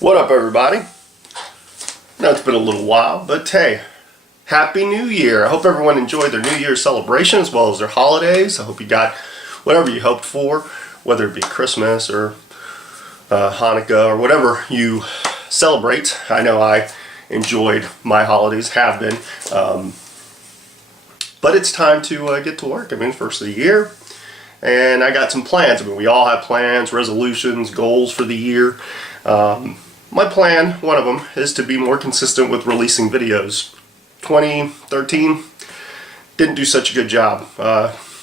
What up, everybody? Now it's been a little while, but hey, Happy New Year. I hope everyone enjoyed their New Year's celebration as well as their holidays. I hope you got whatever you hoped for, whether it be Christmas or Hanukkah or whatever you celebrate. I know I enjoyed my holidays, have been, but it's time to get to work. I mean, first of the year, and I got some plans. I mean, we all have plans, resolutions, goals for the year. My plan, one of them, is to be more consistent with releasing videos. 2013, didn't do such a good job.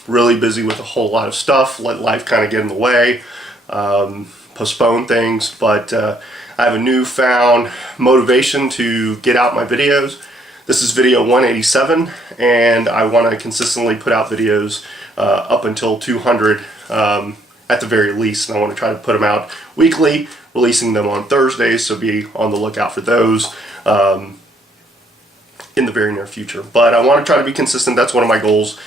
Really busy with a whole lot of stuff, let life kind of get in the way, postpone things, but I have a newfound motivation to get out my videos. This is video 187, and I want to consistently put out videos up until 200 at the very least, and I want to try to put them out weekly, releasing them on Thursdays, so be on the lookout for those in the very near future. But I want to try to be consistent. That's one of my goals.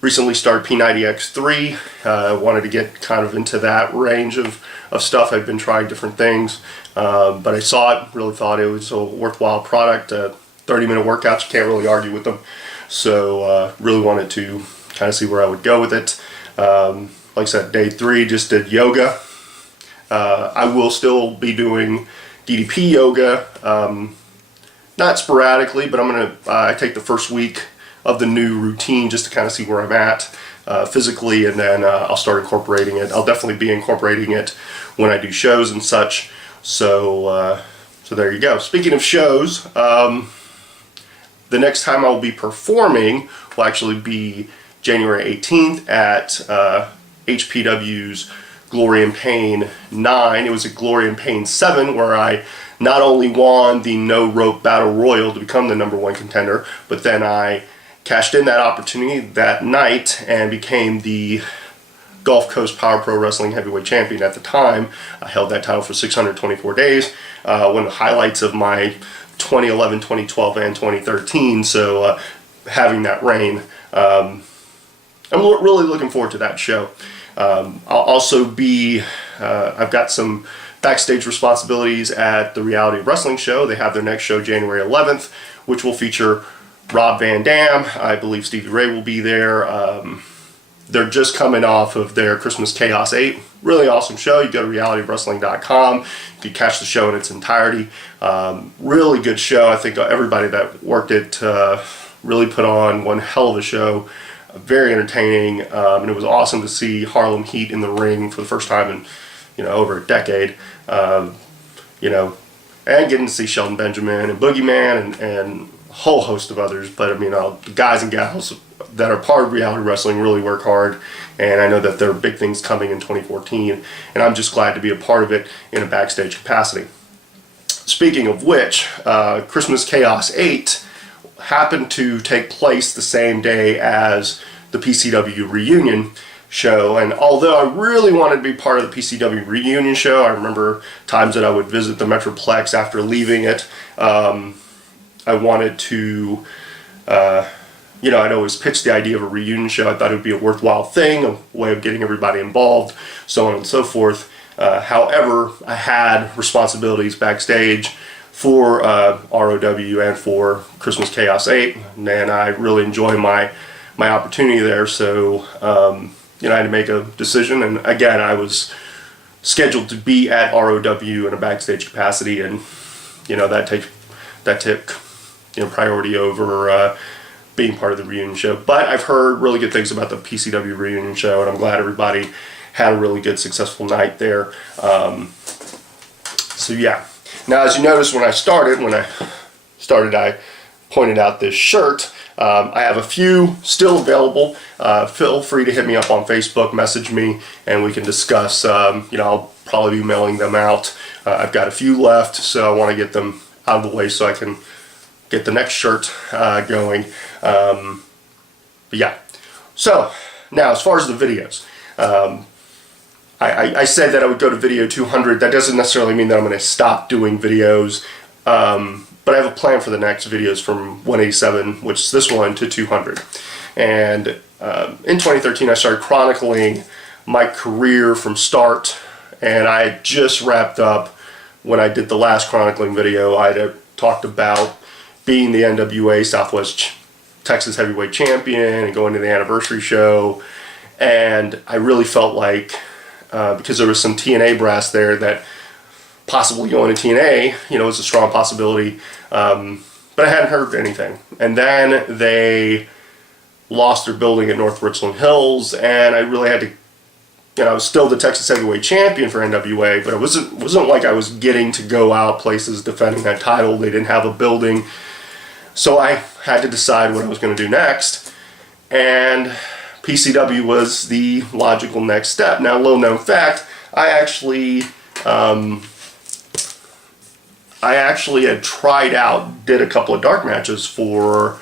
Recently started P90X3. Wanted to get kind of into that range of stuff. I've been trying different things, but I saw it, really thought it was a worthwhile product. 30-minute workouts, you can't really argue with them. So really wanted to kind of see where I would go with it. Like I said, day 3, just did yoga. I will still be doing DDP yoga, not sporadically, but I'm going to take the first week of the new routine just to kind of see where I'm at physically, and then I'll start incorporating it. I'll definitely be incorporating it when I do shows and such. So, so there you go. Speaking of shows, the next time I'll be performing will actually be January 18th at HPW's Glory and Pain 9. It was a Glory and Pain 7 where I not only won the no rope battle royal to become the #1 contender, but then I cashed in that opportunity that night and became the Gulf Coast Power Pro Wrestling Heavyweight Champion at the time. I held that title for 624 days, one of the highlights of my 2011, 2012, and 2013, so having that reign, I'm really looking forward to that show. I'll also be, I've got some backstage responsibilities at the Reality of Wrestling show. They have their next show January 11th, which will feature Rob Van Dam. I believe Stevie Ray will be there. They're just coming off of their Christmas Chaos 8. Really awesome show. You go to realityofwrestling.com. You can catch the show in its entirety. Really good show. I think everybody that worked it really put on one hell of a show. Very entertaining, and it was awesome to see Harlem Heat in the ring for the first time in over a decade. And getting to see Shelton Benjamin and Boogeyman and a whole host of others. But I mean, the guys and gals that are part of reality wrestling really work hard, and I know that there are big things coming in 2014, and I'm just glad to be a part of it in a backstage capacity. Speaking of which, Christmas Chaos 8 happened to take place the same day as the PCW reunion show, and although I really wanted to be part of the PCW reunion show, I remember times that I would visit the Metroplex after leaving it. I wanted to, I'd always pitched the idea of a reunion show. I thought it would be a worthwhile thing, a way of getting everybody involved, so on and so forth. However, I had responsibilities backstage for ROW and for Christmas Chaos 8, and I really enjoy my opportunity there, so I had to make a decision, and again, I was scheduled to be at ROW in a backstage capacity, and that took priority over being part of the reunion show. But I've heard really good things about the PCW reunion show, and I'm glad everybody had a really good, successful night there. So yeah. Now, as you notice, when I started, I pointed out this shirt. I have a few still available. Feel free to hit me up on Facebook, message me, and we can discuss. I'll probably be mailing them out. I've got a few left, so I want to get them out of the way so I can get the next shirt going. But yeah. So now, as far as the videos, I said that I would go to video 200. That doesn't necessarily mean that I'm going to stop doing videos, but I have a plan for the next videos from 187, which is this one, to 200. And in 2013, I started chronicling my career from start, and I just wrapped up when I did the last chronicling video, I talked about being the NWA Southwest Texas Heavyweight Champion and going to the anniversary show. And I really felt like, because there was some TNA brass there, that possibly going to TNA, was a strong possibility. But I hadn't heard anything. And then they lost their building at North Richland Hills, and I really had to, I was still the Texas Heavyweight Champion for NWA, but it wasn't like I was getting to go out places defending that title. They didn't have a building. So I had to decide what I was going to do next. And PCW was the logical next step. Now, little known fact, I actually had tried out, did a couple of dark matches for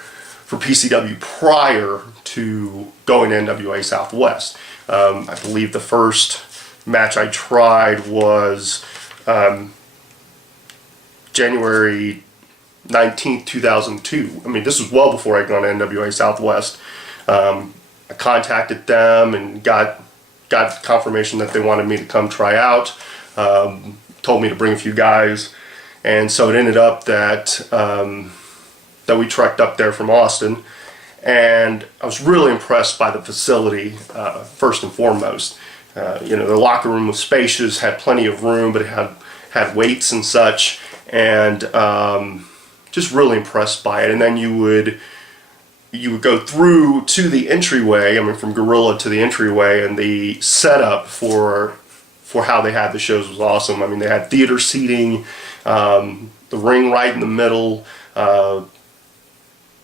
PCW prior to going to NWA Southwest. I believe the first match I tried was January 19th, 2002. I mean, this was well before I'd gone to NWA Southwest. I contacted them and got confirmation that they wanted me to come try out. Told me to bring a few guys. And so it ended up that that we trekked up there from Austin, and I was really impressed by the facility, first and foremost. The locker room was spacious, had plenty of room, but it had weights and such, and just really impressed by it. And then you would go through to the entryway, from Gorilla to the entryway, and the setup for how they had the shows was awesome. They had theater seating, the ring right in the middle,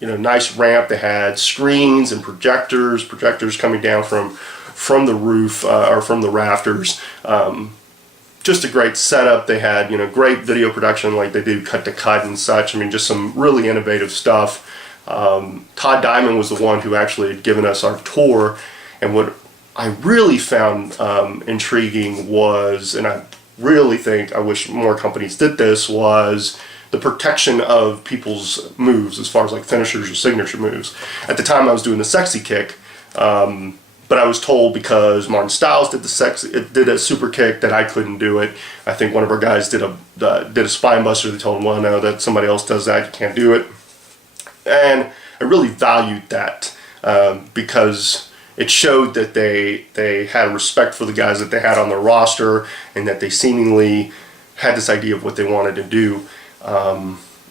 nice ramp. They had screens and projectors coming down from the roof or from the rafters. Just a great setup. They had, great video production, like they do cut to cut and such. Just some really innovative stuff. Todd Diamond was the one who actually had given us our tour, and what I really found intriguing was, and I really think, I wish more companies did this, was the protection of people's moves as far as like finishers or signature moves. At the time I was doing the sexy kick, but I was told because Martin Styles did did a super kick that I couldn't do it. I think one of our guys did a spine buster. They told him, well, no, that somebody else does that, you can't do it. And I really valued that because it showed that they had respect for the guys that they had on their roster, and that they seemingly had this idea of what they wanted to do.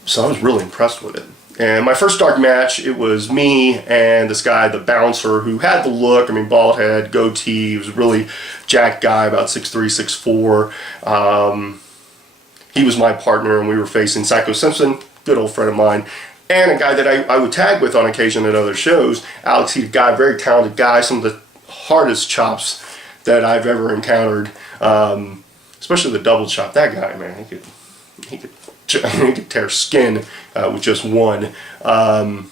So I was really impressed with it. And my first dark match, it was me and this guy, the bouncer, who had the look. Bald head, goatee. He was a really jacked guy, about 6'3", 6'4". He was my partner, and we were facing Psycho Simpson, good old friend of mine, and a guy that I would tag with on occasion at other shows, Alex. He's a guy, very talented guy, some of the hardest chops that I've ever encountered, especially the double chop. That guy, man, he could tear skin with just one. And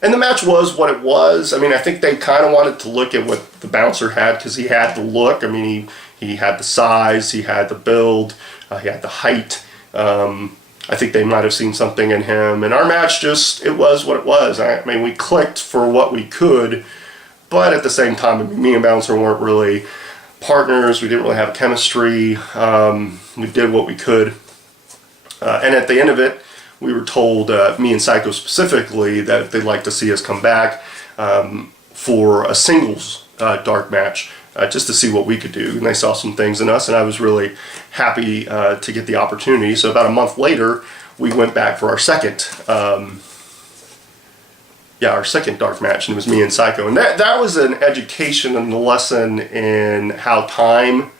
the match was what it was. I think they kind of wanted to look at what the bouncer had, because he had the look. He had the size, he had the build, he had the height. I think they might have seen something in him. And our match it was what it was. We clicked for what we could, but at the same time, me and Bouncer weren't really partners. We didn't really have a chemistry. We did what we could. And at the end of it, we were told, me and Psycho specifically, that they'd like to see us come back for a singles dark match, just to see what we could do. And they saw some things in us, and I was really happy to get the opportunity. So about a month later, we went back for our second dark match, and it was me and Psycho. And that was an education and a lesson in how time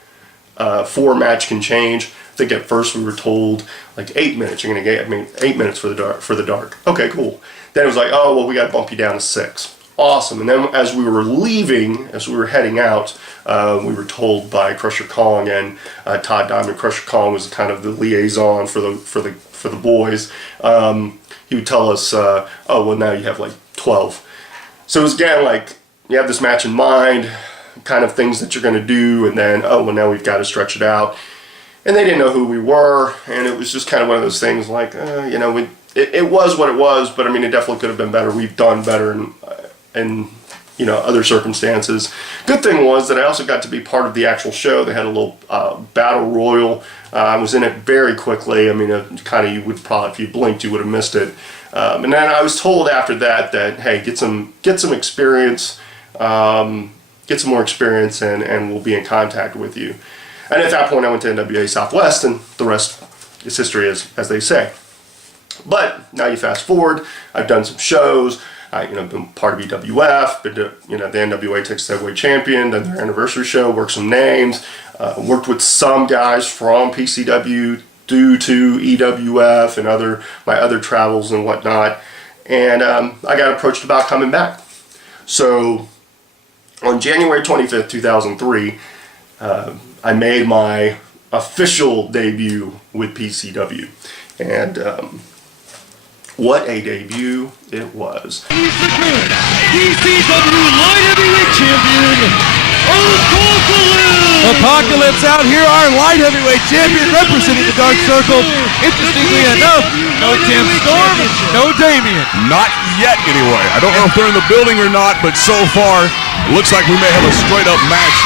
for a match can change. I think at first we were told like 8 minutes. You're gonna get 8 minutes for the dark. Okay, cool. Then it was like, oh well, we got to bump you down to 6. Awesome. And then as we were leaving, as we were heading out, we were told by Crusher Kong and Todd Diamond. Crusher Kong was kind of the liaison for the boys. He would tell us, oh well, now you have like 12. So it was again like you have this match in mind, kind of things that you're going to do, and then oh well, now we've got to stretch it out. And they didn't know who we were, and it was just kind of one of those things like, it was what it was, but it definitely could have been better. We've done better in other circumstances. Good thing was that I also got to be part of the actual show. They had a little battle royal. I was in it very quickly. I mean, you would probably, if you blinked, you would have missed it. And then I was told after that, hey, get some experience, get some more experience, and we'll be in contact with you. And at that point, I went to NWA Southwest, and the rest is history, as they say. But now you fast forward. I've done some shows. Been part of EWF, been to, the NWA Texas Heavyweight Champion, done their anniversary show, worked some names, worked with some guys from PCW due to EWF and my other travels and whatnot. And I got approached about coming back. So on January 25th, 2003, I made my official debut with PCW. And what a debut it was. He's the good PCW Light Heavyweight Champion, Apocalypse! Apocalypse out here, our Light Heavyweight Champion, representing the Dark Circle. Interestingly enough, no Tim Storm, no Damien. Not yet, anyway. I don't know if they're in the building or not, but so far, looks like we may have a straight-up match.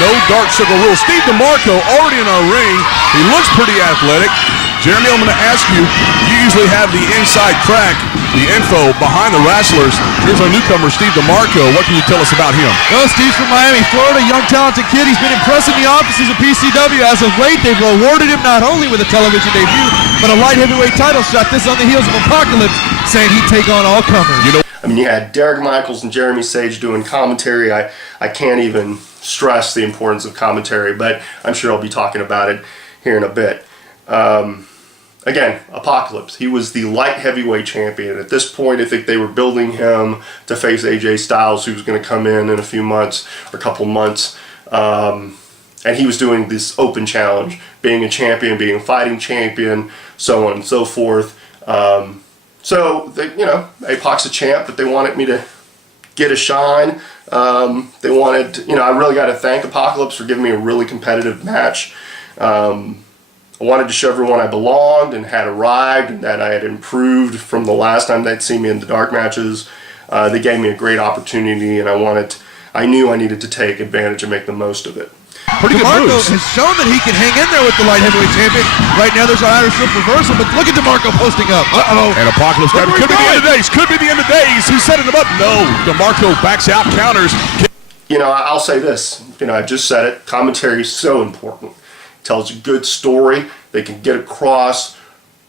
No Dark Circle rules. Steve DeMarco already in our ring. He looks pretty athletic. Jeremy, I'm going to ask you, you usually have the inside track, the info behind the wrestlers. Here's our newcomer, Steve DeMarco. What can you tell us about him? Well, Steve's from Miami, Florida, young talented kid. He's been impressing the offices of PCW. As of late, they've awarded him not only with a television debut, but a light heavyweight title shot. This on the heels of Apocalypse, saying he'd take on all comers. I mean, you had Derek Michaels and Jeremy Sage doing commentary. I can't even stress the importance of commentary, but I'm sure I'll be talking about it here in a bit. Again, Apocalypse. He was the light heavyweight champion. At this point, I think they were building him to face AJ Styles, who was going to come in a few months, or a couple months. And he was doing this open challenge, being a champion, being a fighting champion, so on and so forth. So, Apoc's a champ, but they wanted me to get a shine. They wanted, I really got to thank Apocalypse for giving me a really competitive match. I wanted to show everyone I belonged and had arrived and that I had improved from the last time they'd seen me in the dark matches. They gave me a great opportunity, and I knew I needed to take advantage and make the most of it. Pretty good moves. Has shown that he can hang in there with the light heavyweight champion. Right now there's an Irish whip reversal, but look at DeMarco posting up. Uh-oh. And Apocalypse could be the end of days. Could be the end of days. Who's setting him up? No. DeMarco backs out, counters. I'll say this. I just said it. Commentary is so important. Tells a good story. They can get across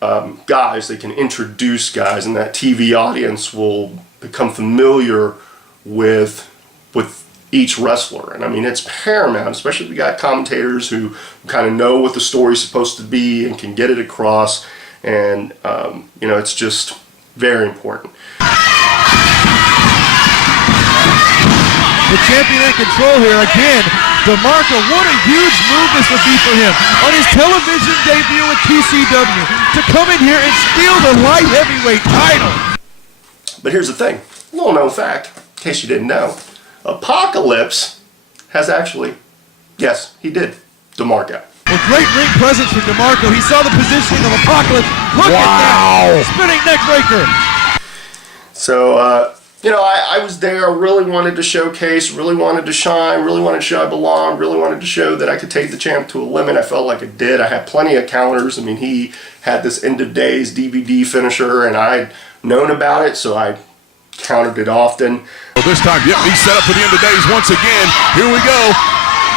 guys. They can introduce guys, and that TV audience will become familiar with each wrestler. And I mean, it's paramount, especially if you got commentators who kind of know what the story's supposed to be and can get it across. And it's just very important. The champion in control here again. DeMarco, what a huge move this would be for him on his television debut with PCW to come in here and steal the light heavyweight title. But here's the thing, little known fact, in case you didn't know, Apocalypse has actually, yes, he did, DeMarco. With great ring presence from DeMarco, he saw the positioning of Apocalypse. Look at that, spinning neck breaker. So, I was there, really wanted to showcase, really wanted to shine, really wanted to show I belonged, really wanted to show that I could take the champ to a limit. I felt like I did. I had plenty of counters. I mean, he had this end of days DVD finisher, and I'd known about it, so I countered it often. Well, this time, yep, he's set up for the end of days once again. Here we go.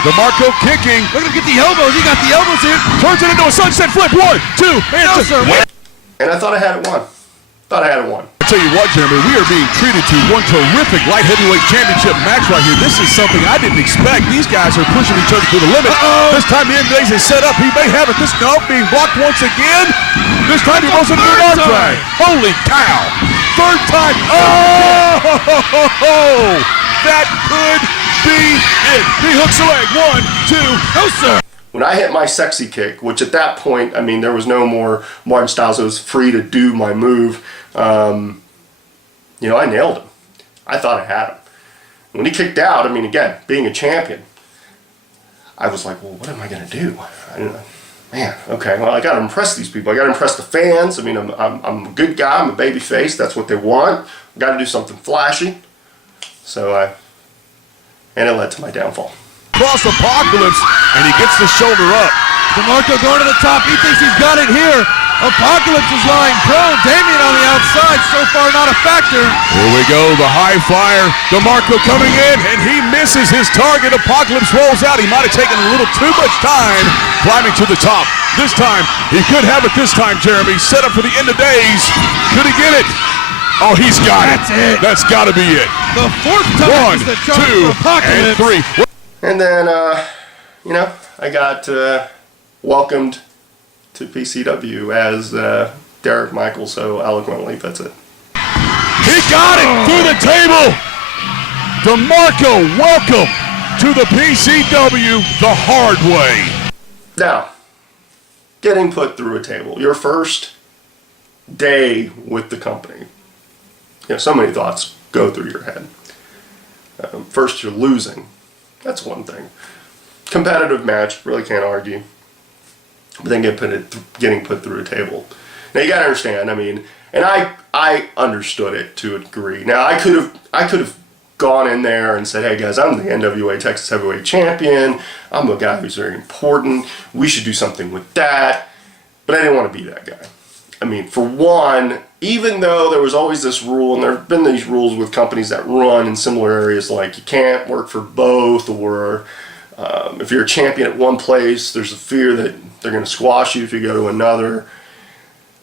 DeMarco kicking. Look at him get the elbows. He got the elbows here. Turns it into a sunset flip. 1, 2, and no, sir. And I thought I had it won. I'll tell you what, Jeremy, we are being treated to one terrific light heavyweight championship match right here. This is something I didn't expect. These guys are pushing each other to the limit. This time the end days is set up. He may have it. This now being blocked once again. This time he goes into an arm drag. Holy cow. Third time. Oh! That could be it. He hooks the leg. 1, 2. No, sir. When I hit my sexy kick, which at that point, I mean, there was no more Martin Styles. I was free to do my move. I nailed him. I thought I had him. When he kicked out, I mean, again, being a champion, I was like, well, what am I going to do? Man, okay, well, I got to impress these people. I got to impress the fans. I mean, I'm a good guy. I'm a baby face. That's what they want. I got to do something flashy. And it led to my downfall. Cross Apocalypse, and he gets the shoulder up. DeMarco going to the top. He thinks he's got it here. Apocalypse is lying prone. Damien on the outside. So far, not a factor. Here we go. The high flyer. DeMarco coming in, and he misses his target. Apocalypse rolls out. He might have taken a little too much time climbing to the top. This time, he could have it this time, Jeremy. Set up for the end of days. Could he get it? Oh, he's got it. That's it. That's got to be it. The fourth time 1, is the charge 2, for and Apocalypse. 3. And then, I got welcomed to PCW as Derek Michael so eloquently puts it. He got it through the table. DeMarco, welcome to the PCW the hard way. Now, getting put through a table, your first day with the company. So many thoughts go through your head. First, you're losing. That's one thing. Competitive match, really can't argue. But then getting put through a table. Now you gotta understand. And I understood it to a degree. Now I could have gone in there and said, "Hey guys, I'm the NWA Texas Heavyweight Champion. I'm a guy who's very important. We should do something with that." But I didn't want to be that guy. For one, even though there was always this rule, and there have been these rules with companies that run in similar areas, like you can't work for both, or if you're a champion at one place, there's a fear that they're going to squash you if you go to another.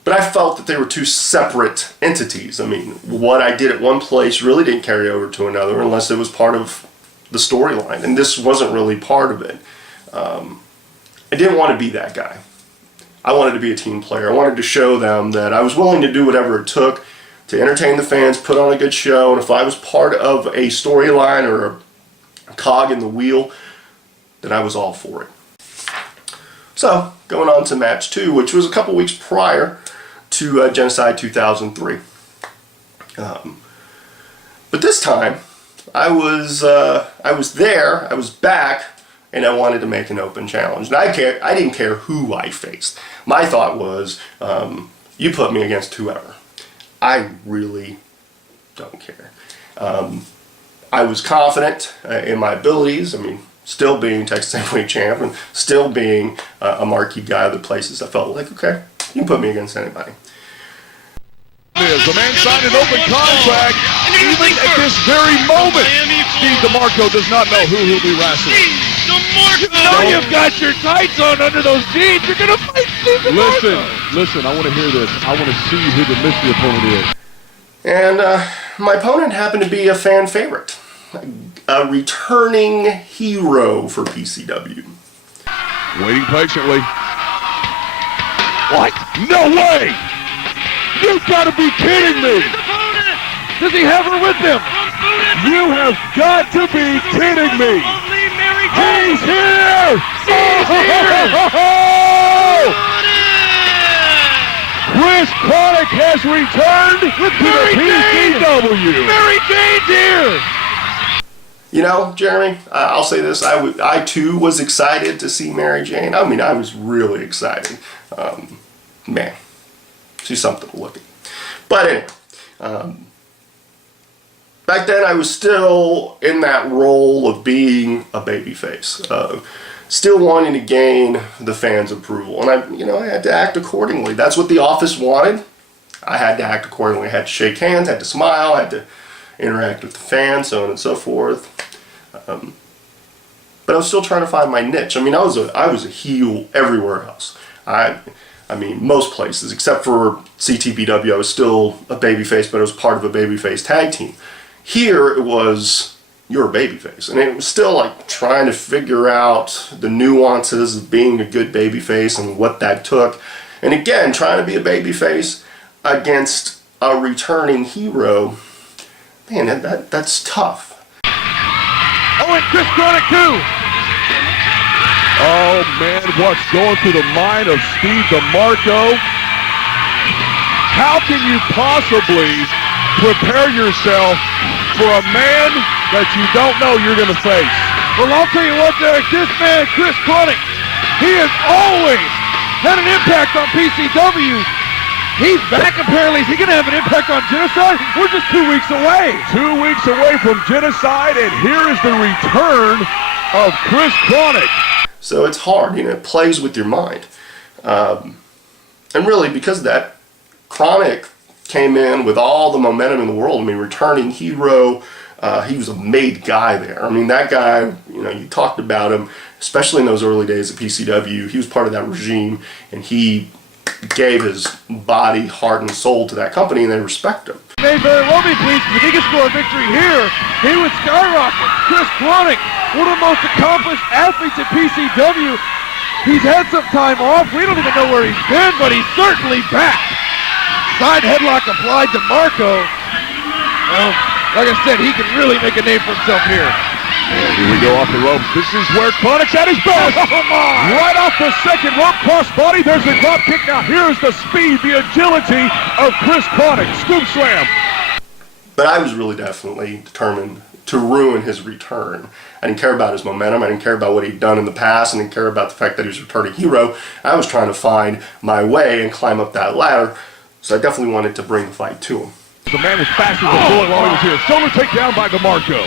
But I felt that they were two separate entities. What I did at one place really didn't carry over to another unless it was part of the storyline, and this wasn't really part of it. I didn't want to be that guy. I wanted to be a team player. I wanted to show them that I was willing to do whatever it took to entertain the fans, put on a good show, and if I was part of a storyline or a cog in the wheel, then I was all for it. So, going on to match 2, which was a couple weeks prior to Genocide 2003. But this time, I was there, I was back, and I wanted to make an open challenge. And I didn't care who I faced. My thought was, you put me against whoever. I really don't care. I was confident in my abilities. Still being Texas Heavyweight Champ and still being a marquee guy of the places. I felt like, okay, you can put me against anybody. The man signed an open contract even at this very moment. Steve DeMarco does not know who he'll be wrestling. You've got your tights on under those jeans. You're going to fight Steve DeMarco. Listen, I want to hear this. I want to see who the mystery opponent is. And my opponent happened to be a fan favorite. A returning hero for PCW. Waiting patiently. What? No way! You've got to be kidding me! Does he have her with him? You have got to be kidding me! He's here! He's here! Chris Chronic has returned to the PCW. Mary Jane's here! Jeremy, I'll say this. I too was excited to see Mary Jane. I was really excited. Man, she's something to look at. But anyway, back then I was still in that role of being a babyface. Still wanting to gain the fans' approval. And I had to act accordingly. That's what the office wanted. I had to act accordingly. I had to shake hands, had to smile, had to interact with the fans, so on and so forth. But I was still trying to find my niche. I was a heel everywhere else. Most places, except for CTBW, I was still a babyface, but I was part of a babyface tag team. Here, it was, you're a babyface. And it was still like trying to figure out the nuances of being a good babyface and what that took. And again, trying to be a babyface against a returning hero, man, that's tough. Oh, and Chris Chronic too. Oh man, what's going through the mind of Steve DeMarco? How can you possibly prepare yourself for a man that you don't know you're going to face? Well, I'll tell you what, Derek, this man, Chris Chronic, he has always had an impact on PCW. He's back apparently. Is he going to have an impact on Genocide? We're just 2 weeks away. 2 weeks away from Genocide, and here is the return of Chris Chronic. So it's hard, you know, it plays with your mind. And really, because of that, Chronic came in with all the momentum in the world. I mean, returning hero, he was a made guy there. I mean, that guy, you know, you talked about him, especially in those early days of PCW. He was part of that regime, and he gave his body, heart, and soul to that company, and they respect him. May very well be pleased. If he can score a victory here, he would skyrocket. Chris Chronic, one of the most accomplished athletes at PCW. He's had some time off. We don't even know where he's been, but he's certainly back. Side headlock applied to Marco. Well, like I said, he can really make a name for himself here. Here we go off the ropes. This is where Chronic's at his best. Oh my! Right off the second rope crossbody. There's the drop kick. Now here's the speed, the agility of Chris Chronic. Scoop slam. But I was really definitely determined to ruin his return. I didn't care about his momentum. I didn't care about what he'd done in the past. I didn't care about the fact that he was a returning hero. I was trying to find my way and climb up that ladder. So I definitely wanted to bring the fight to him. The man was fast as a bullet while he was here. Shoulder takedown by DeMarco.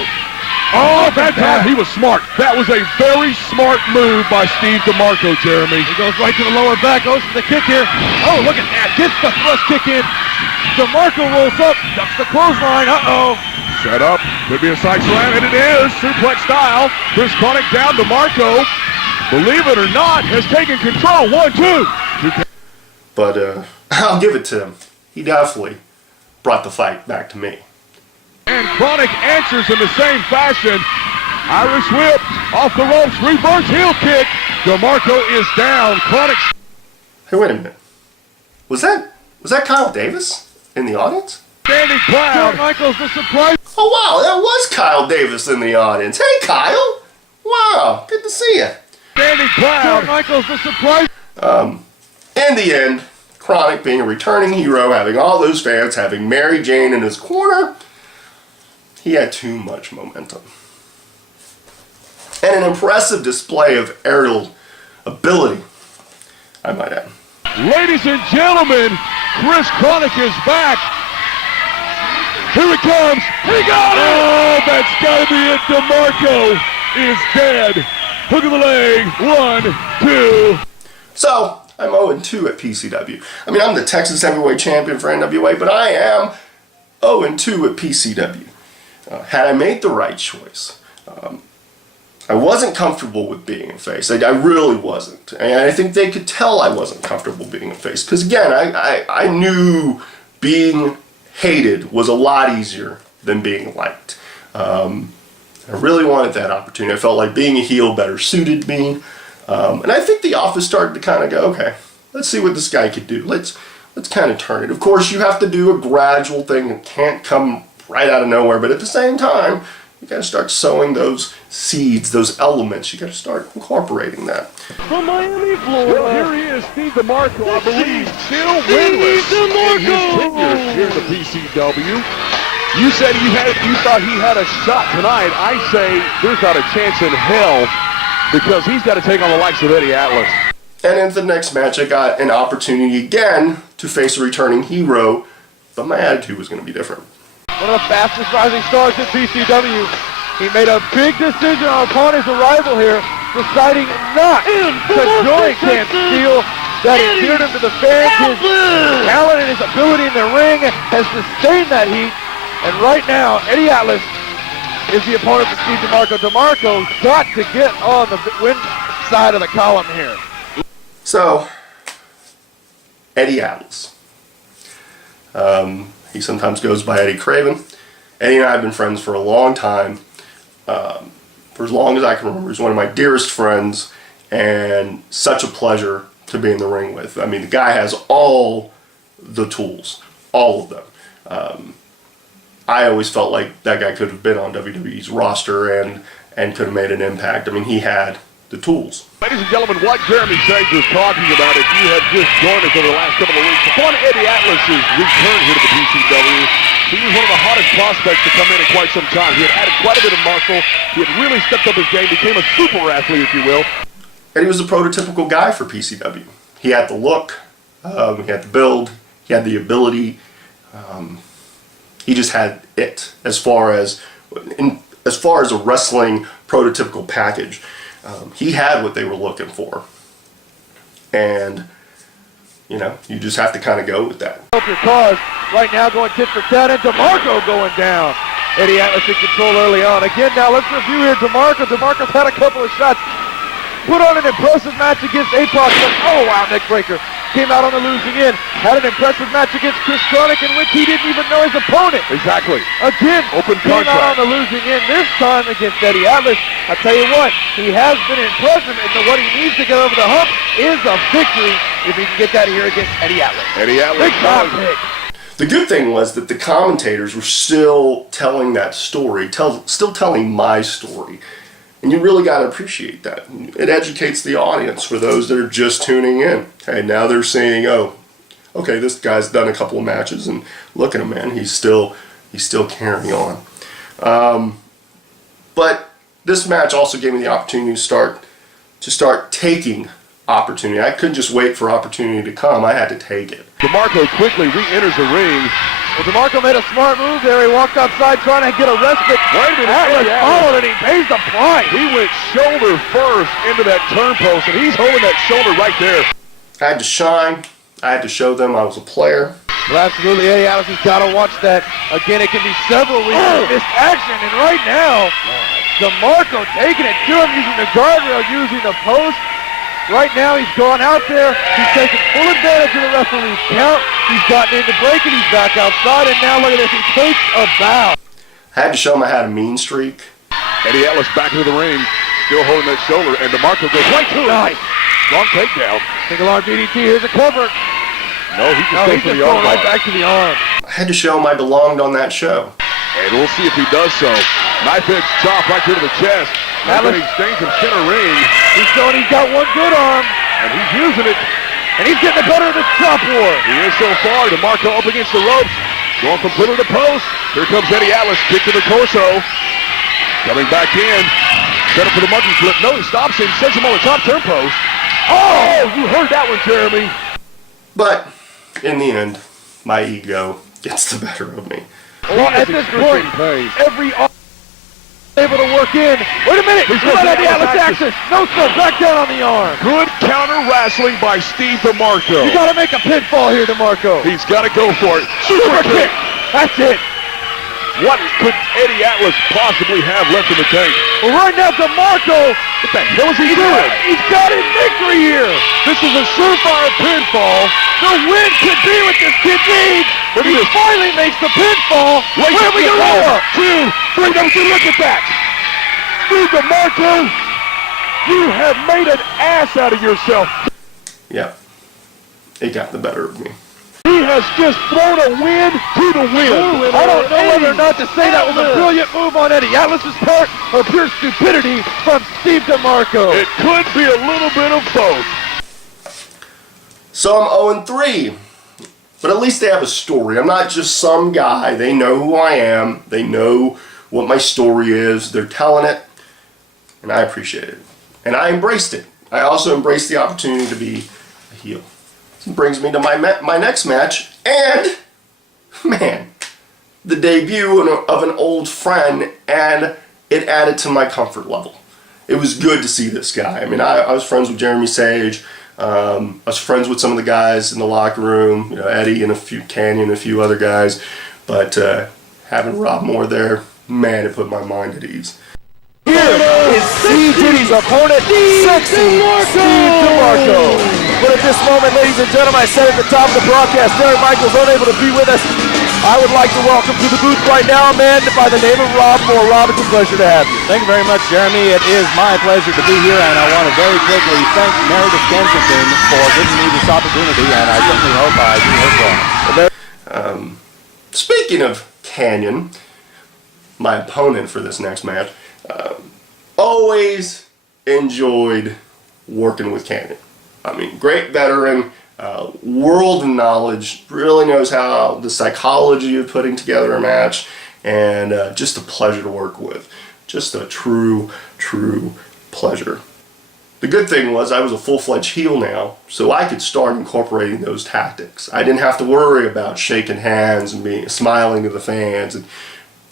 Oh, that time he was smart. That was a very smart move by Steve DeMarco, Jeremy. He goes right to the lower back, goes for the kick here. Oh, look at that. Gets the thrust kick in. DeMarco rolls up, ducks the clothesline. Uh-oh. Set up. Could be a side slam, and it is. Suplex style. Chris Chronic down. DeMarco, believe it or not, has taken control. 1, 2. But I'll give it to him. He definitely brought the fight back to me. And Chronic answers in the same fashion. Irish whip off the ropes, reverse heel kick. DeMarco is down. Chronic. Hey, wait a minute. Was that Kyle Davis in the audience? Standing proud. Shawn Michaels, the surprise. Oh wow, that was Kyle Davis in the audience. Hey Kyle! Wow, good to see you. Standing Shawn proud. Michaels, the surprise. In the end, Chronic being a returning hero, having all those fans, having Mary Jane in his corner, he had too much momentum. And an impressive display of aerial ability, I might add. Ladies and gentlemen, Chris Chronic is back. Here he comes. He got it! Oh, that's got to be it. DeMarco is dead. Hook of the leg. 1, 2. So, I'm 0-2 at PCW. I mean, I'm the Texas Heavyweight Champion for NWA, but I am 0-2 at PCW. Had I made the right choice, I wasn't comfortable with being a face. I really wasn't. And I think they could tell I wasn't comfortable being a face. Because again, I knew being hated was a lot easier than being liked. I really wanted that opportunity. I felt like being a heel better suited me. And I think the office started to kind of go, okay, let's see what this guy could do. Let's kind of turn it. Of course, you have to do a gradual thing. It can't come right out of nowhere. But at the same time, you got to start sowing those seeds, those elements. You got to start incorporating that. From Miami, Florida. Well, here he is, Steve DeMarco, I believe, still winless in his tenure here at the PCW. You said you thought he had a shot tonight. I say there's not a chance in hell because he's got to take on the likes of Eddie Atlas. And in the next match, I got an opportunity again to face a returning hero, but my attitude was going to be different. One of the fastest rising stars in PCW. He made a big decision upon his arrival here, deciding not to join Camp Steel. That endeared him to the fans. His talent and his ability in the ring has sustained that heat. And right now, Eddie Atlas is the opponent for Steve DeMarco. DeMarco's got to get on the win side of the column here. So, Eddie Atlas. He sometimes goes by Eddie Craven. Eddie and I have been friends for a long time. For as long as I can remember. He's one of my dearest friends and such a pleasure to be in the ring with. I mean, the guy has all the tools. All of them. I always felt like that guy could have been on WWE's roster and could have made an impact. I mean, he had the tools. Ladies and gentlemen, what Jeremy Shaggs was talking about, if you have just joined us over the last couple of weeks, upon Eddie Atlas's return here to the PCW, he was one of the hottest prospects to come in quite some time. He had added quite a bit of muscle. He had really stepped up his game, became a super athlete, if you will. Eddie was the prototypical guy for PCW. He had the look, he had the build, He had the ability. He just had it as far as a wrestling prototypical package. He had what they were looking for, and you know, you just have to kind of go with that. Help your cause right now, going tit for tat, and DeMarco going down. Eddie Atlas in control early on. Again, now let's review here DeMarco. DeMarco's had a couple of shots. Put on an impressive match against APOC, but oh wow, neck breaker. Came out on the losing end. Had an impressive match against Chris Chronic, in which he didn't even know his opponent. Exactly. Again, Open came contract. out on the losing end this time against Eddie Atlas. I tell you what, he has been impressive, and what he needs to get over the hump is a victory if he can get that here against Eddie Atlas. Eddie Atlas. Big time pick. The good thing was that the commentators were still telling that story, still telling my story. And you really got to appreciate that. It educates the audience for those that are just tuning in. Hey, now they're saying, oh, okay, this guy's done a couple of matches, and look at him, man, he's still carrying on. But this match also gave me the opportunity to start taking opportunity. I couldn't just wait for opportunity to come. I had to take it. DeMarco quickly re-enters the ring. Well, DeMarco made a smart move there. He walked outside trying to get a respite. Wait a minute. Atlas followed, and he pays the price. He went shoulder first into that turn post, and he's holding that shoulder right there. I had to shine. I had to show them I was a player. Well, absolutely, Eddie Atlas has got to watch that. Again, it can be several reasons. Missed action, and right now, DeMarco taking it to him, using the guardrail, using the post. Right now, he's gone out there. He's taken full advantage of the referee's count. He's gotten into breaking. He's back outside, and now look at this. He takes a bow. I had to show him I had a mean streak. Eddie Atlas back into the ring, still holding that shoulder, and DeMarco goes right to it. Nice. Strong takedown. Single arm DDT. Here's a cover. No, he just No, goes he's for just the arm going right bar. back to the arm. I had to show him I belonged on that show. And we'll see if he does so. Knife edge chop right here to the chest. Atlas Exchange from center ring. He's showing he's got one good arm, And he's using it. and he's getting the better of this chop war. He is so far. DeMarco up against the ropes. Going from pillar to post. Here comes Eddie Atlas. Kick to the torso. Coming back in. Set up for the monkey flip. No, he stops him. Sends him on the top turn post. Oh, you heard that one, Jeremy. But in the end, my ego gets the better of me. Well, at this point, every arm able to work in. Wait a minute. He's got Eddie Atlas access. No, sir. Back down on the arm. Good counter wrestling by Steve DeMarco. You got to make a pinfall here, DeMarco. He's got to go for it. Super kick. That's it. What could Eddie Atlas possibly have left in the tank? Well, right now, DeMarco, What the hell is he doing? he's got his victory here. This is a surefire pinfall. The win could be what this kid needs. Look at He this. finally makes the pinfall. Wait, Where we go? 1, 2, 3. Don't you look at that. Steve DeMarco, you have made an ass out of yourself. Yeah, it got the better of me. He has just thrown a win to the wind. I don't know whether or not to say that was a brilliant move on Eddie Atlas's part or pure stupidity from Steve DeMarco. It could be a little bit of both. So I'm 0-3, but at least they have a story. I'm not just some guy. They know who I am. They know what my story is. They're telling it, and I appreciate it. And I embraced it. I also embraced the opportunity to be a heel. This brings me to my next match, and, man, the debut of an old friend, and it added to my comfort level. It was good to see this guy. I mean, I was friends with Jeremy Sage. I was friends with some of the guys in the locker room, you know, Eddie and Canyon, a few other guys. But having Rob Moore there, man, it put my mind at ease. Here is C-Diddy's opponent, Sexy Steve DeMarco. But at this moment, ladies and gentlemen, I said at the top of the broadcast, Derek Michaels unable to be with us. I would like to welcome to the booth right now a man by the name of Rob Moore. Rob, it's a pleasure to have you. Thank you very much, Jeremy. It is my pleasure to be here, and I want to very quickly thank Meredith Kensington for giving me this opportunity, and I certainly hope I do her well. Speaking of Canyon, my opponent for this next match, always enjoyed working with Canyon. I mean, great veteran, world knowledge, really knows how the psychology of putting together a match, and just a pleasure to work with. Just a true pleasure. The good thing was I was a full-fledged heel now, so I could start incorporating those tactics. I didn't have to worry about shaking hands and smiling to the fans and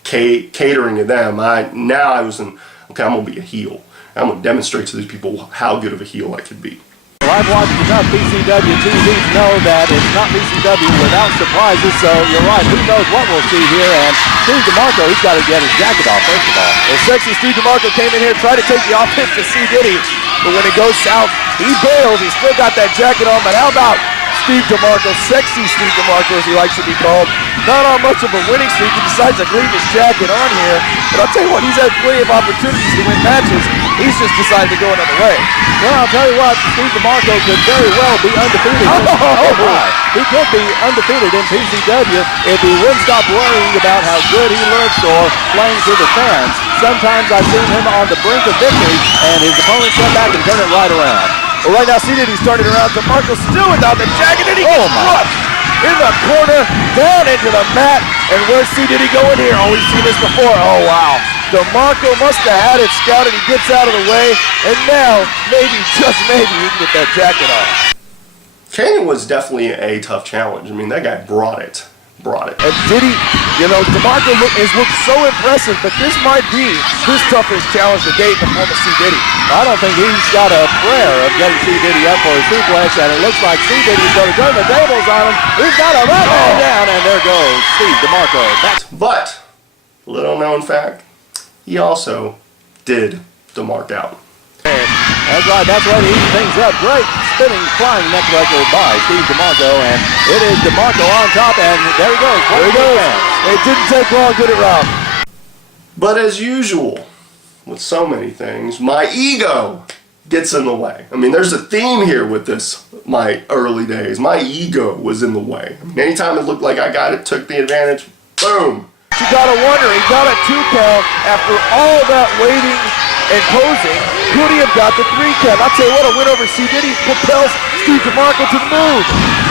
catering to them. Now I was in, okay, I'm going to be a heel. I'm going to demonstrate to these people how good of a heel I could be. Well, I've watched enough PCW TV to know that it's not PCW without surprises, so you're right. Who knows what we'll see here, and Steve DeMarco, he's got to get his jacket off, first of all. Well, sexy Steve DeMarco came in here, tried to take the offense to C. Diddy, but when it goes south, he bails. He's still got that jacket on, but how about Steve DeMarco, sexy Steve DeMarco as he likes to be called, not on much of a winning streak. He decides to leave his jacket on here, but I'll tell you what, he's had plenty of opportunities to win matches. He's just decided to go another way. Well, I'll tell you what, Steve DeMarco could very well be undefeated. Oh my. He could be undefeated in PCW if he wouldn't stop worrying about how good he looks or playing to the fans. Sometimes I've seen him on the brink of victory, and his opponents come back and turn it right around. Well, right now, see that he's turning around. DeMarco still without the jacket, and he gets crushed in the corner, down into the mat. And where's C. Diddy going here? Oh, we've seen this before. Oh, wow. DeMarco must have had it scouted. He gets out of the way, and now, maybe, just maybe, he can get that jacket off. Canyon was definitely a tough challenge. I mean, that guy brought it. And Diddy, you know, DeMarco has looked so impressive, but this might be his toughest challenge to date in the form of C. Diddy. I don't think he's got a prayer of getting C. Diddy up for his suplex, and it looks like C. Diddy's going to turn the tables on him. He's got a right hand down, and there goes Steve DeMarco. But, little known fact, he also did DeMarc out. That's right, that's right, he eats things up. Great spinning, flying neck record by Steve DeMarco, and it is DeMarco on top, and there he goes. There he goes. It didn't take long, did it, Rob? But as usual, with so many things, my ego gets in the way. I mean, there's a theme here with this, my early days. My ego was in the way. I mean, anytime it looked like I got it, took the advantage, boom. You gotta wonder, he got a 2 count after all that waiting and posing. Could he have got the 3 count? I'll tell you what, a win over C. Diddy propels Steve DeMarco to the moon.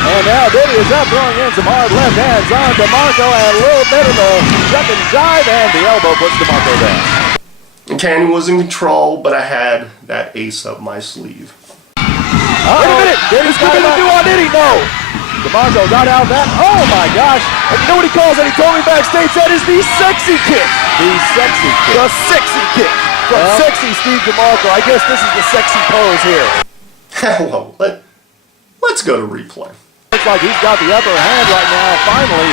And now Diddy is up, throwing in some hard left hands on DeMarco, and a little bit of a second dive, and the elbow puts DeMarco down. And Canyon was in control, but I had that ace up my sleeve. Wait a minute, Diddy's got to do on Diddy, no. DeMarco got out that, oh my gosh. And you know what he calls it? He told me backstage that is the sexy kick. The sexy kick. The sexy kick. From sexy Steve DeMarco. I guess this is the sexy pose here. Well, let's go to replay. Looks like he's got the upper hand right now, finally.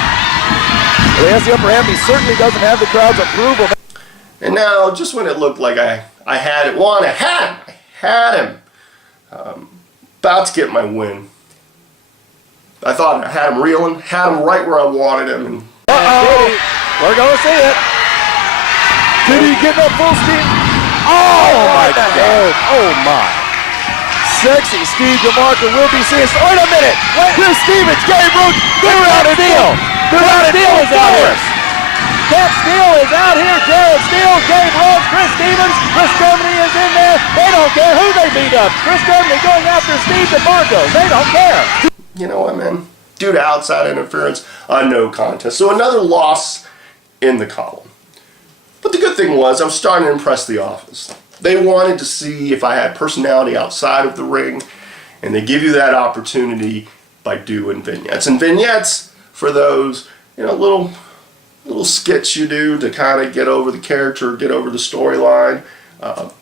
Well, he has the upper hand, but he certainly doesn't have the crowd's approval. And now, just when it looked like I had it won, I had him. About to get my win. I thought I had him reeling, had him right where I wanted him. And we're going to see it. Diddy getting up full steam. Oh my God. Oh my. Sexy Steve DeMarco will be seeing. Wait a minute. Chris Stevens, Gabe Roach, they're out in Steele. Gerald Steele is out here. Cap Steele is out here. Gerald Steele, Gabe Roach, Chris Stevens. Chris Germany is in there. They don't care who they beat up. Chris Germany going after Steve DeMarco. They don't care. You know what, man? Due to outside interference, a no contest. So another loss in the column. But the good thing was I was starting to impress the office. They wanted to see if I had personality outside of the ring, and they give you that opportunity by doing vignettes. And vignettes, for those, you know, little skits you do to kind of get over the character, get over the storyline.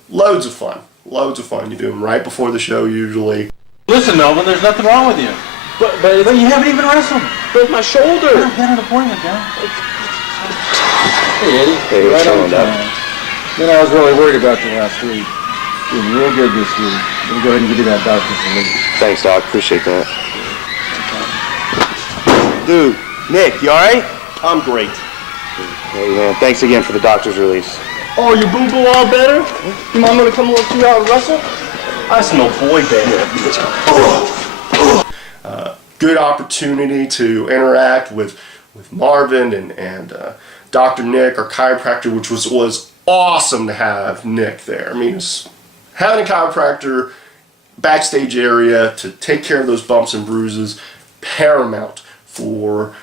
Loads of fun. Loads of fun. You do them right before the show usually. Listen, Melvin, there's nothing wrong with you. But you haven't even wrestled. But my shoulder. I've got an appointment, guy. Hey, Eddie. Hey, right on time. You know, I was really worried about you last week. You're doing real good this week. Let me go ahead and give you that doctor's release. Thanks, Doc. Appreciate that. Dude, Nick, you alright? I'm great. Hey, man, thanks again for the doctor's release. Oh, your boo-boo all better? Your mom gonna come look you out and wrestle? I smell boy band. Good opportunity to interact with Marvin and Dr. Nick, our chiropractor, which was awesome to have Nick there. I mean, having a chiropractor backstage area to take care of those bumps and bruises, paramount for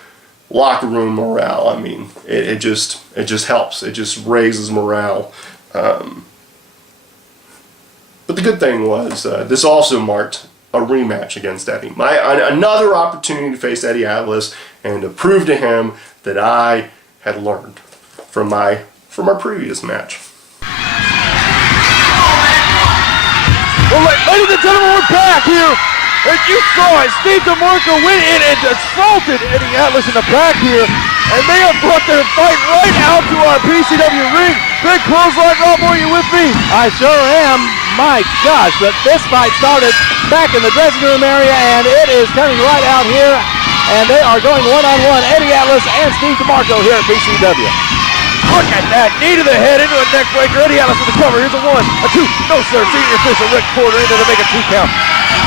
locker room morale. I mean, it just helps. It just raises morale. But the good thing was this also marked a rematch against Eddie. Another opportunity to face Eddie Atlas and to prove to him that I had learned from our previous match. Well, ladies and gentlemen, we're back here. And you saw it. Steve DeMarco went in and assaulted Eddie Atlas in the back here. And they have brought their fight right out to our PCW ring. Big clothesline, Rob, are you with me? I sure am. My gosh, but this fight started back in the dressing room area, and it is coming right out here. And they are going one-on-one, Eddie Atlas and Steve DeMarco here at PCW. Look at that. Knee to the head into a neck breaker. Eddie Atlas with the cover. Here's a 1, a 2. No, sir. Senior official Rick Porter into the make a 2 count.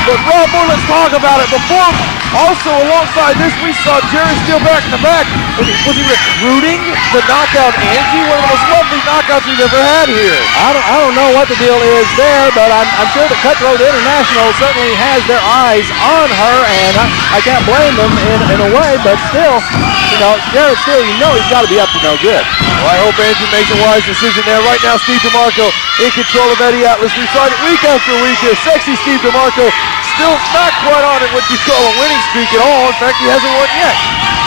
But Rob Moore, let's talk about it. Before, also alongside this, we saw Jerry Steele back in the back. Was he recruiting the knockout Angie? One of the most lovely knockouts we've ever had here. I don't know what the deal is there, but I'm sure that Cutthroat International certainly has their eyes on her, and I can't blame them in a way, but still, Jared Steele, he's got to be up to no good. Well, I hope Angie makes a wise decision there. Right now, Steve DeMarco in control of Eddie Atlas. We saw it week after week here. Sexy Steve DeMarco still not quite on it what you call a winning streak at all. In fact, he hasn't won yet.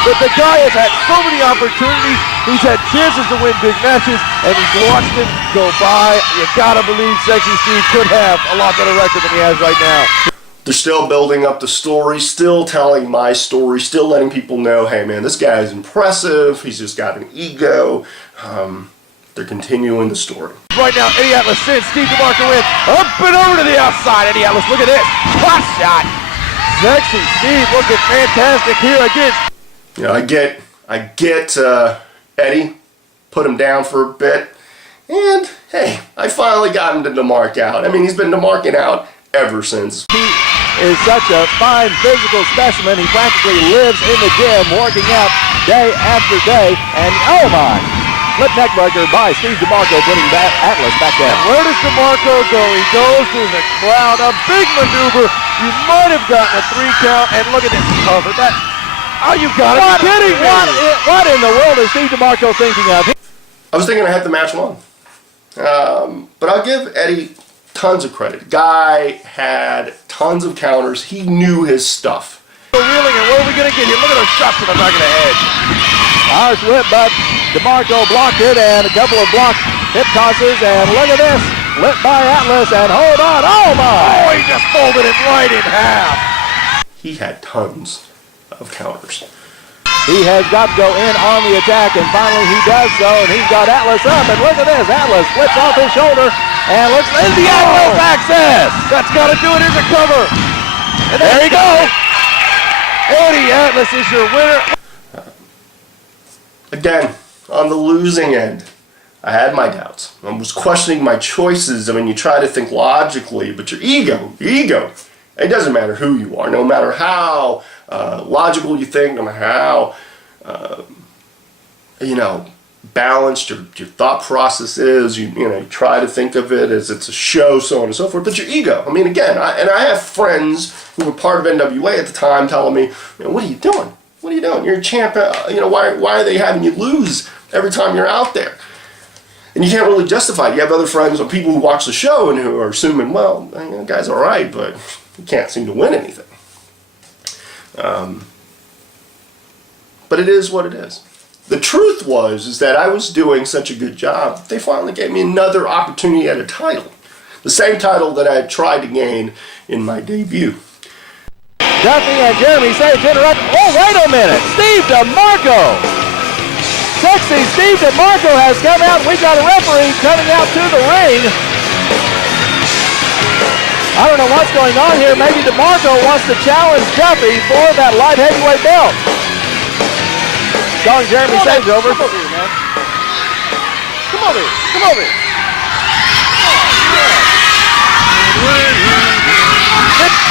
But the guy has had so many opportunities. He's had chances to win big matches, and he's watched it go by. You gotta believe Sexy Steve could have a lot better record than he has right now. They're still building up the story, still telling my story, still letting people know, hey man, this guy is impressive, he's just got an ego. They're continuing the story. Right now, Eddie Atlas sends Steve DeMarco in, up and over to the outside. Eddie Atlas, look at this, hot shot. Sexy Steve looking fantastic here again. You know, I get Eddie, put him down for a bit, and hey, I finally got him to mark out. I mean, he's been marking out ever since. He is such a fine physical specimen. He practically lives in the gym, working out day after day, and oh my! Flip neckbreaker by Steve DeMarco, putting Atlas back down. And where does DeMarco go? He goes to the crowd. A big maneuver. You might have gotten a 3 count, and look at this cover. Oh, you got to be kidding me! What in the world is Steve DeMarco thinking of? I was thinking I had the match won. But I'll give Eddie tons of credit. Guy had tons of counters. He knew his stuff. Reeling, and what are we going to get here? Look at those shots in the back of the head. Irish whip, but DeMarco blocked it, and a couple of blocked hip tosses, and look at this. Lit by Atlas, and hold on. Oh, my! Oh, he just folded it right in half. He had tons of counters. He has got to go in on the attack, and finally he does so, and he's got Atlas up, and look at this. Atlas flips off his shoulder, and looks in the Atlas access. That's got to do it. Here's a cover. And there you go. Eddie Atlas is your winner. Again, on the losing end, I had my doubts. I was questioning my choices. I mean, you try to think logically, but your ego, it doesn't matter who you are, no matter how logical you think, no matter how, balanced your thought process is, you try to think of it as it's a show, so on and so forth, but your ego. I mean, again, I have friends who were part of NWA at the time telling me, what are you doing? What are you doing? You're a champ. Why are they having you lose every time you're out there? And you can't really justify it. You have other friends or people who watch the show and who are assuming, well, the guy's all right, but he can't seem to win anything. But it is what it is. The truth is that I was doing such a good job, they finally gave me another opportunity at a title. The same title that I had tried to gain in my debut. Duffy and Jeremy say to interrupt. Oh, wait a minute. Steve DeMarco. Sexy Steve DeMarco has come out. We got a referee coming out to the ring. I don't know what's going on here. Maybe DeMarco wants to challenge Duffy for that light heavyweight belt. Calling Jeremy Sage over. Come over here, man. Come over here. Come over here.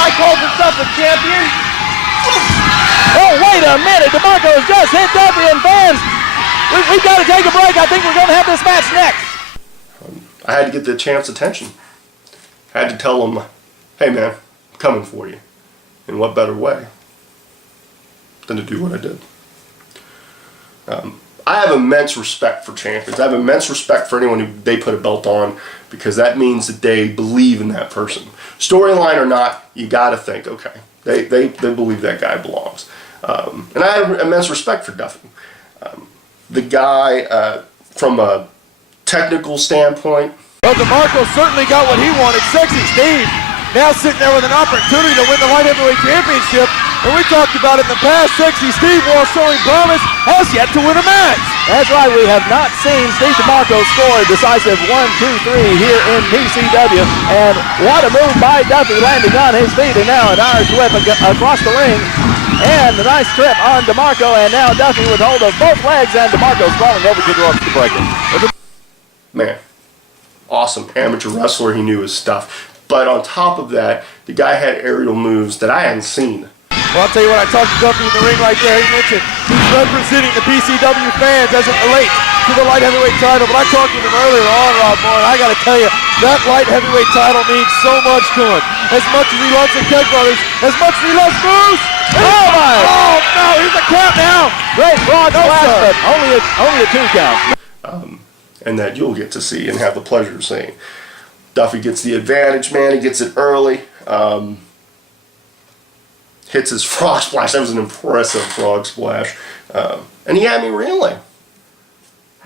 I called himself a champion. Oh, wait a minute. DeMarco has just hit Duffy, and fans, we've got to take a break. I think we're going to have this match next. I had to get the champ's attention. I had to tell him, hey man, I'm coming for you. In what better way than to do what I did? I have immense respect for champions. I have immense respect for anyone who they put a belt on, because that means that they believe in that person. Storyline or not, you got to think, okay, they believe that guy belongs. And I have immense respect for Duffy. The guy, from a technical standpoint, Well, DeMarco certainly got what he wanted. Sexy Steve now sitting there with an opportunity to win the light heavyweight championship. And we talked about it in the past. Sexy Steve, while showing promise, has yet to win a match. That's right, we have not seen Steve DeMarco score a decisive 1-2-3 here in PCW. And what a move by Duffy, landing on his feet, and now an Irish whip across the ring. And a nice trip on DeMarco, and now Duffy with hold of both legs, and DeMarco's crawling over to the ropes to break it. man, awesome amateur wrestler. He knew his stuff. But on top of that, the guy had aerial moves that I hadn't seen. Well, I'll tell you what, I talked to Duffy in the ring right there. He mentioned he's representing the PCW fans as it relates to the light heavyweight title. But I talked with him earlier on, Rob Moore, and I got to tell you, that light heavyweight title means so much to him. As much as he loves the Keg Brothers, as much as he loves Bruce. Oh, my! Oh, no, here's a count now. Great broad splash, but only a 2 count. And that you'll get to see and have the pleasure of seeing. Duffy gets the advantage, man. He gets it early. Hits his frog splash. That was an impressive frog splash. And he had me reeling.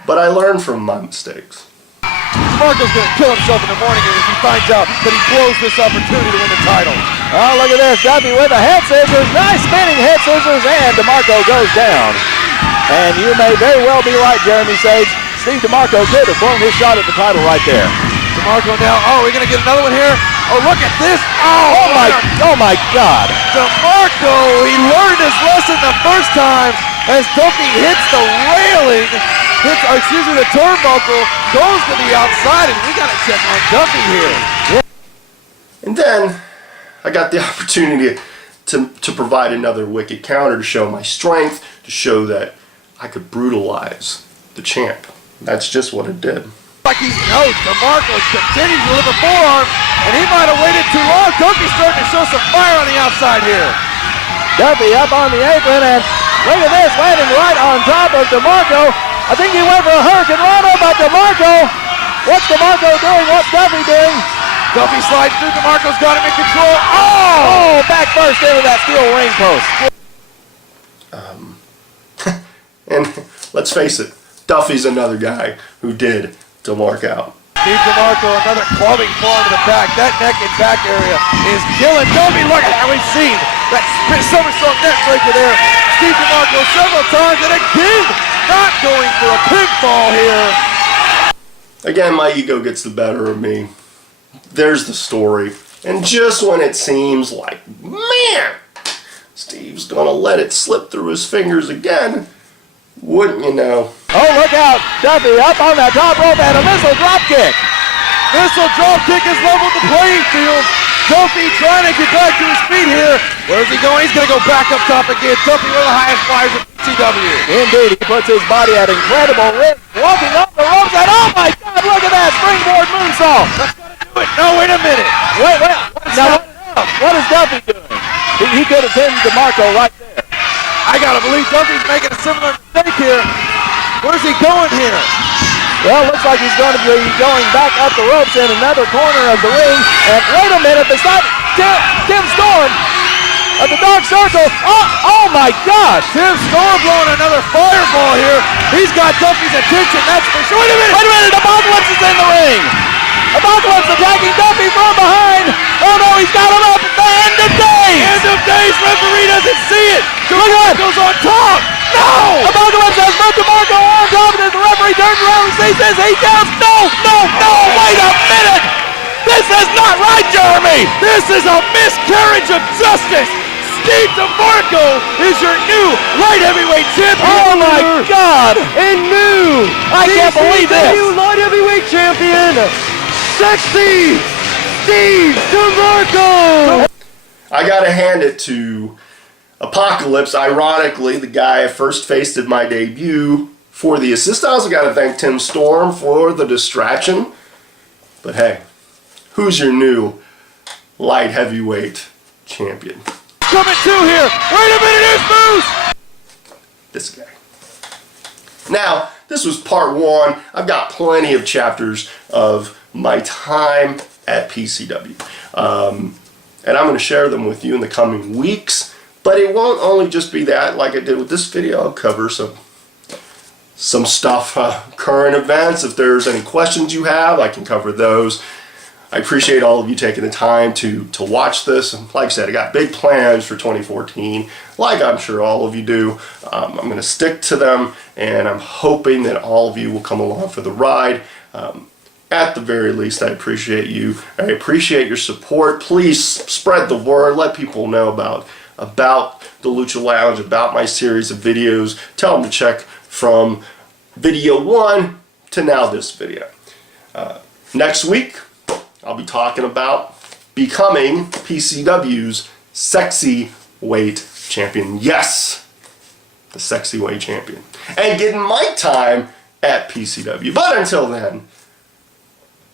But I learned from my mistakes. DeMarco's going to kill himself in the morning if he finds out that he blows this opportunity to win the title. Oh, look at this. Duffy with the head scissors. Nice spinning head scissors, and DeMarco goes down. And you may very well be right, Jeremy Sage. Steve DeMarco could have blown his shot at the title right there. DeMarco now, oh, we're going to get another one here. Oh, look at this. Oh my God. DeMarco, he learned his lesson the first time as Duffy hits the railing, the turnbuckle, goes to the outside, and we got to check on Duffy here. And then I got the opportunity to provide another wicked counter to show my strength, to show that I could brutalize the champ. That's just what it did. Like he's DeMarco continues to live a forearm, and he might have waited too long. Duffy's starting to show some fire on the outside here. Duffy up on the apron, and look at this, landing right on top of DeMarco. I think he went for a Hurricane Rana, but DeMarco, what's DeMarco doing? What's Duffy doing? Duffy slides through. DeMarco's got him in control. Oh, back first into that steel ring post. And let's face it, Duffy's another guy who did DeMarco out. Steve DeMarco, another clubbing forearm to the back. That neck and back area is killing Duffy. Look at how we've seen that somersault neck breaker there. Steve DeMarco several times, and again, not going for a pinfall here. Again, my ego gets the better of me. There's the story. And just when it seems like, man, Steve's gonna let it slip through his fingers again, wouldn't you know? Oh, look out. Duffy up on that top rope, and a missile drop kick. Missile drop kick has leveled the playing field. Duffy trying to get back to his feet here. Where's he going? He's going to go back up top again. Duffy, one of the highest flyers in PCW. Indeed, he puts his body at incredible risk. Walking off the ropes, and oh my God, look at that springboard moonsault. That's going to do it. No, wait a minute. Wait. Now, what is Duffy doing? He could have pinned DeMarco right there. I got to believe Duffy's making a similar mistake here. Where's he going here? Well, looks like he's going to be going back up the ropes in another corner of the ring. And wait a minute, beside Tim Storm of the Dark Circle. Oh my God! Tim Storm blowing another fireball here. He's got Duffy's attention, that's for sure. Wait a minute, Apocalypse is in the ring. Apocalypse attacking Duffy from behind. Oh no, he's got him up at the end of days. End of days, referee doesn't see it. Look at that. Goes on top. No! Apocalypse has moved DeMarco on top, and as the referee turns around and says he counts. No, wait a minute! This is not right, Jeremy! This is a miscarriage of justice! Steve DeMarco is your new light heavyweight champion! Oh my God! And new! I can't believe this! New light heavyweight champion! Sexy Steve DeMarco! I gotta hand it to Apocalypse. Ironically, the guy I first faced at my debut for the assist. I also gotta thank Tim Storm for the distraction. But hey, who's your new light heavyweight champion? Coming to here! Wait a minute, here's Moose! This guy. Now, this was part 1. I've got plenty of chapters of my time at PCW. And I'm going to share them with you in the coming weeks. But it won't only just be that. Like I did with this video, I'll cover some stuff, current events. If there's any questions you have, I can cover those. I appreciate all of you taking the time to watch this. And like I said, I got big plans for 2014, like I'm sure all of you do. I'm going to stick to them, and I'm hoping that all of you will come along for the ride. At the very least, I appreciate you. I appreciate your support. Please spread the word. Let people know about the Lucha Lounge, about my series of videos. Tell them to check from video 1 to now this video. Next week, I'll be talking about becoming PCW's sexy weight champion. Yes, the sexy weight champion. And getting my time at PCW. But until then,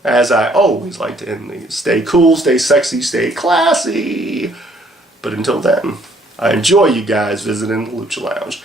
as I always like to end these, stay cool, stay sexy, stay classy. But until then, I enjoy you guys visiting the Lucha Lounge.